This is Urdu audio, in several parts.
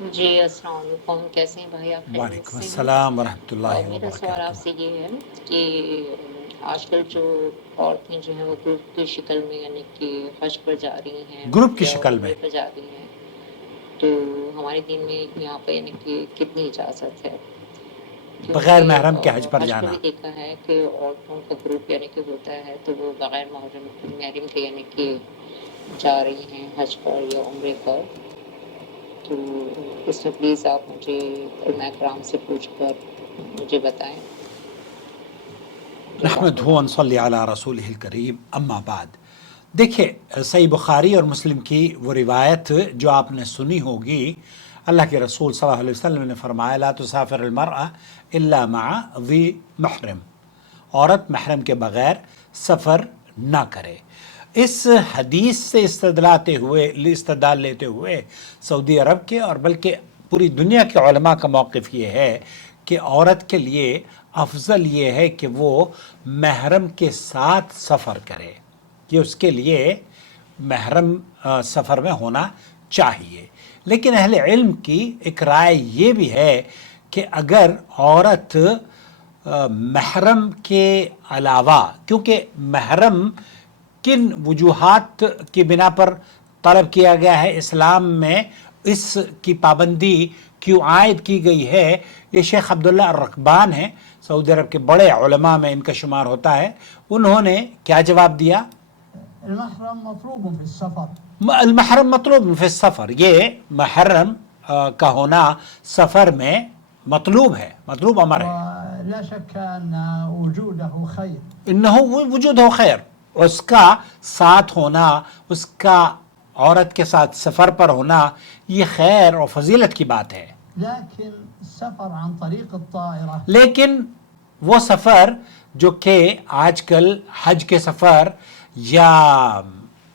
جی السلام علیکم، کیسے ہیں بھائی؟ آپ خیریت وعلیکم سے ہیں؟ السلام ورحمۃ اللہ میرا سوال وبرکاتہ۔ آپ سے یہ ہے کہ آج کل جو عورتیں جو ہیں وہ گروپ کی شکل میں یعنی کہ حج پر جا رہی ہیں گروپ کی یا شکل میں عمرے پر جا رہی ہیں، تو ہمارے دین میں یہاں پہ یعنی کہ کتنی اجازت ہے؟ بغیر کیونکہ محرم کے حج پر حج پہ جانا؟ بھی دیکھا ہے کہ عورتوں کا گروپ یعنی کہ ہوتا ہے تو وہ بغیر محرم کے یعنی کہ جا رہی ہیں حج پر یا عمرے پر، تو اس میں پلیز آپ مجھے علماء کرام سے پوچھ کر مجھے بتائیں۔ جزاک نحمدہ اللہ ونصلی علی رسولہ الکریم، اما بعد۔ دیکھیے، صحیح بخاری اور مسلم کی وہ روایت جو آپ نے سنی ہوگی، اللہ کے رسول صلی اللہ علیہ وسلم نے فرمایا لا تسافر المرأة الا مع ذی محرم، عورت محرم کے بغیر سفر نہ کرے۔ اس حدیث سے استدلال لیتے ہوئے سعودی عرب کے اور بلکہ پوری دنیا کے علماء کا موقف یہ ہے کہ عورت کے لیے افضل یہ ہے کہ وہ محرم کے ساتھ سفر کرے، کہ اس کے لیے محرم سفر میں ہونا چاہیے۔ لیکن اہل علم کی ایک رائے یہ بھی ہے کہ اگر عورت محرم کے علاوہ، کیونکہ محرم کن وجوہات کی بنا پر طلب کیا گیا ہے اسلام میں، اس کی پابندی کیوں عائد کی گئی ہے، یہ شیخ عبداللہ الرقبان ہیں، سعودی عرب کے بڑے علماء میں ان کا شمار ہوتا ہے۔ انہوں نے کیا جواب دیا؟ المحرم مطلوب في السفر، المحرم مطلوب فی السفر، یہ محرم کا ہونا سفر میں مطلوب ہے، مطلوب امر ہے۔ ولا شك أن وجوده خير. انہو وجود ہو خیر، اس کا ساتھ ہونا، اس کا عورت کے ساتھ سفر پر ہونا، یہ خیر اور فضیلت کی بات ہے۔ لكن السفر عن طريق الطائرة لیکن وہ سفر جو کہ آج کل حج کے سفر یا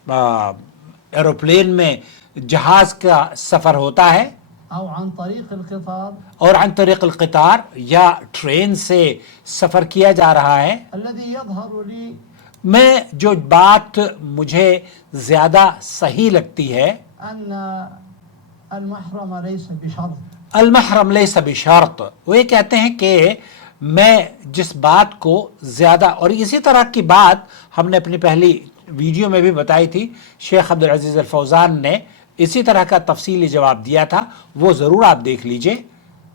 ایروپلین میں جہاز کا سفر ہوتا ہے، أو عن طريق القطار اور عن طریق القطار یا ٹرین سے سفر کیا جا رہا ہے، الذي يظهر لي میں جو بات مجھے زیادہ صحیح لگتی ہے، أن المحرم ليس بشرط. المحرم لیس بشرط، وہ یہ کہتے ہیں کہ میں جس بات کو زیادہ، اور اسی طرح کی بات ہم نے اپنی پہلی ویڈیو میں بھی بتائی تھی، شیخ عبدالعزیز الفوزان نے اسی طرح کا تفصیلی جواب دیا تھا، وہ ضرور آپ دیکھ لیجئے۔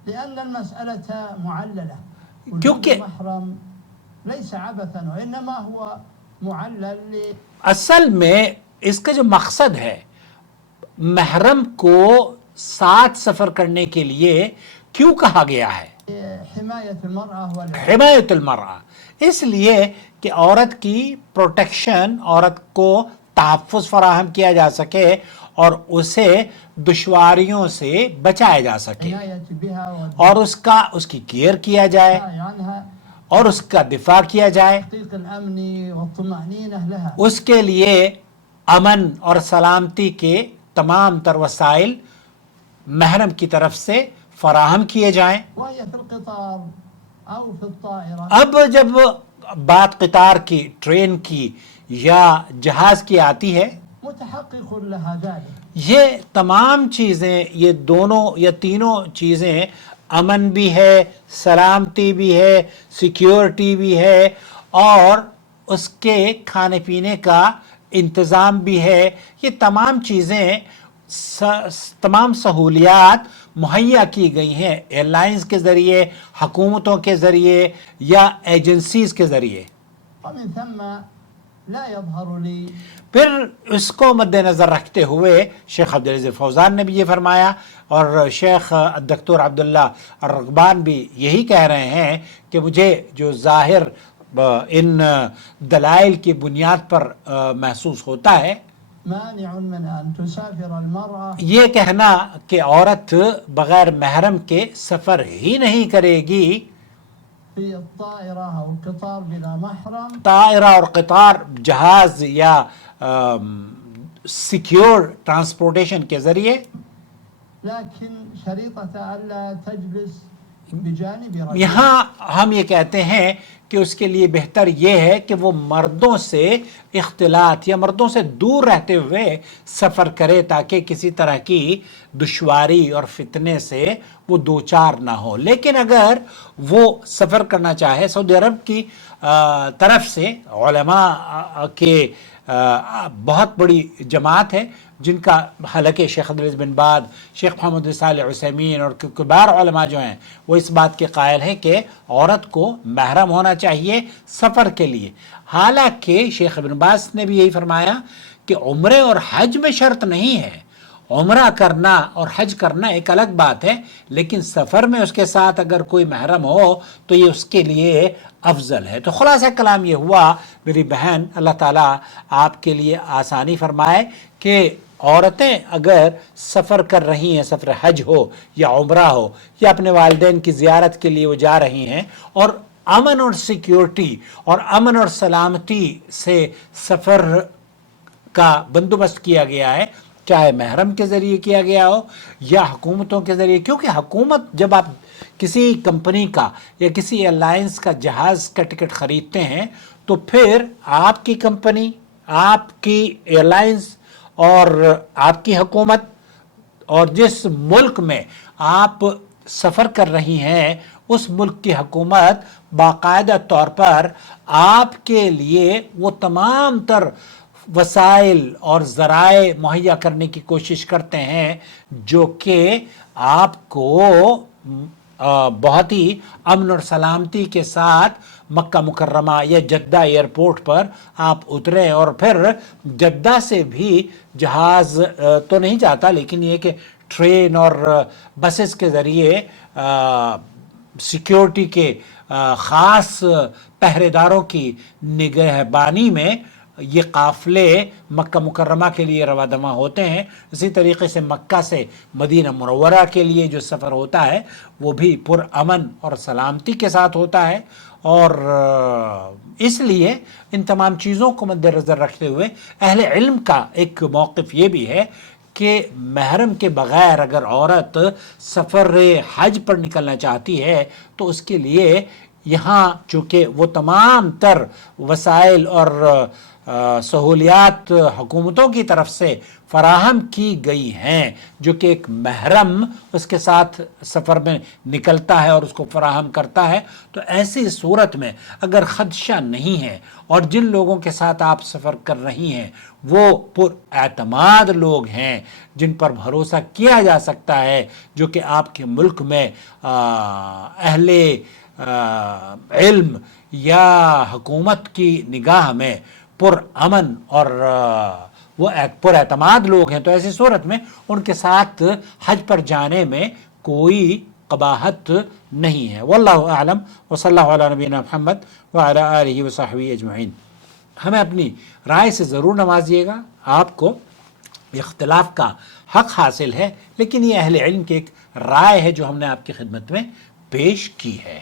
لأن المسألة معللة. وجود کیونکہ المحرم ليس عبثا وإنما هو معلل اصل میں اس کا جو مقصد ہے، محرم کو ساتھ سفر کرنے کے لیے کیوں کہا گیا ہے؟ لحماية المرأة والعفة. حمایت المرأة، اس لیے کہ عورت کی پروٹیکشن، عورت کو تحفظ فراہم کیا جا سکے اور اسے دشواریوں سے بچایا جا سکے، عناية بها اور اس کی کیئر کیا جائے والدفاع عنها، اور اس کا دفاع کیا جائے، تحقيق الأمن والطمأنينة لها. اس کے لیے امن اور سلامتی کے تمام تر وسائل محرم کی طرف سے فراہم کیے جائیں۔ وهي في القطار أو في الطائرة اب جب بات قطار کی، ٹرین کی یا جہاز کی آتی ہے، متحقق لها ذلك. یہ تمام چیزیں، یہ دونوں یا تینوں چیزیں، امن بھی ہے، سلامتی بھی ہے، سیکیورٹی بھی ہے، اور اس کے کھانے پینے کا انتظام بھی ہے، یہ تمام چیزیں، تمام سہولیات مہیا کی گئی ہیں ایئر لائنز کے ذریعے، حکومتوں کے ذریعے یا ایجنسیز کے ذریعے۔ ومن ثم لا يظهر لي پھر اس کو مد نظر رکھتے ہوئے شیخ عبدالعزیز فوزان نے بھی یہ فرمایا، اور شیخ الدکتور عبداللہ الرقبان بھی یہی کہہ رہے ہیں کہ مجھے جو ظاہر ان دلائل کی بنیاد پر محسوس ہوتا ہے، مانع من أن تسافر المرأة یہ کہنا کہ عورت بغیر محرم کے سفر ہی نہیں کرے گی، في الطائرة أو القطار بلا محرم، طائرہ اور قطار، جہاز یا سیکیور ٹرانسپورٹیشن کے ذریعے، لكن شريطة ألا تجلس بجانب رجل یہاں ہم یہ کہتے ہیں کہ اس کے لیے بہتر یہ ہے کہ وہ مردوں سے اختلاط یا مردوں سے دور رہتے ہوئے سفر کرے تاکہ کسی طرح کی دشواری اور فتنے سے وہ دوچار نہ ہو. لیکن اگر وہ سفر کرنا چاہے، سعودی عرب کی طرف سے علماء کے بہت بڑی جماعت ہے جن کا حالانکہ شیخ عبدالعزیز بن باز، شیخ محمد بن صالح عثیمین اور کبار علماء جو ہیں وہ اس بات کے قائل ہیں کہ عورت کو محرم ہونا چاہیے سفر کے لیے. حالانکہ شیخ ابن باز نے بھی یہی فرمایا کہ عمرے اور حج میں شرط نہیں ہے. عمرہ کرنا اور حج کرنا ایک الگ بات ہے، لیکن سفر میں اس کے ساتھ اگر کوئی محرم ہو تو یہ اس کے لیے افضل ہے. تو خلاصہ کلام یہ ہوا میری بہن، اللہ تعالیٰ آپ کے لیے آسانی فرمائے کہ عورتیں اگر سفر کر رہی ہیں، سفر حج ہو یا عمرہ ہو یا اپنے والدین کی زیارت کے لیے وہ جا رہی ہیں اور امن اور سیکیورٹی اور امن اور سلامتی سے سفر کا بندوبست کیا گیا ہے، چاہے محرم کے ذریعے کیا گیا ہو یا حکومتوں کے ذریعے. کیونکہ حکومت جب آپ کسی کمپنی کا یا کسی ایئر لائنس کا جہاز کا ٹکٹ خریدتے ہیں تو پھر آپ کی کمپنی، آپ کی ایئر لائنس اور آپ کی حکومت اور جس ملک میں آپ سفر کر رہی ہیں اس ملک کی حکومت باقاعدہ طور پر آپ کے لیے وہ تمام تر وسائل اور ذرائع مہیا کرنے کی کوشش کرتے ہیں جو کہ آپ کو بہت ہی امن اور سلامتی کے ساتھ مکہ مکرمہ یا جدہ ایئرپورٹ پر آپ اتریں. اور پھر جدہ سے بھی جہاز تو نہیں جاتا، لیکن یہ کہ ٹرین اور بسز کے ذریعے سیکیورٹی کے خاص پہرے داروں کی نگہبانی میں یہ قافلے مکہ مکرمہ کے لیے رواں دماں ہوتے ہیں. اسی طریقے سے مکہ سے مدینہ منورہ کے لیے جو سفر ہوتا ہے وہ بھی پر امن اور سلامتی کے ساتھ ہوتا ہے. اور اس لیے ان تمام چیزوں کو مد نظر رکھتے ہوئے اہل علم کا ایک موقف یہ بھی ہے کہ محرم کے بغیر اگر عورت سفر حج پر نکلنا چاہتی ہے تو اس کے لیے یہاں چونکہ وہ تمام تر وسائل اور سہولیات حکومتوں کی طرف سے فراہم کی گئی ہیں جو کہ ایک محرم اس کے ساتھ سفر میں نکلتا ہے اور اس کو فراہم کرتا ہے، تو ایسی صورت میں اگر خدشہ نہیں ہے اور جن لوگوں کے ساتھ آپ سفر کر رہی ہیں وہ پر اعتماد لوگ ہیں جن پر بھروسہ کیا جا سکتا ہے، جو کہ آپ کے ملک میں اہل علم یا حکومت کی نگاہ میں پر امن اور وہ پر اعتماد لوگ ہیں، تو ایسی صورت میں ان کے ساتھ حج پر جانے میں کوئی قباحت نہیں ہے. واللہ اعلم وصلی اللہ علی نبینا محمد وعلی آلہ وصحبہ اجمعین. ہمیں اپنی رائے سے ضرور نوازیے گا. آپ کو اختلاف کا حق حاصل ہے، لیکن یہ اہل علم کی ایک رائے ہے جو ہم نے آپ کی خدمت میں پیش کی ہے.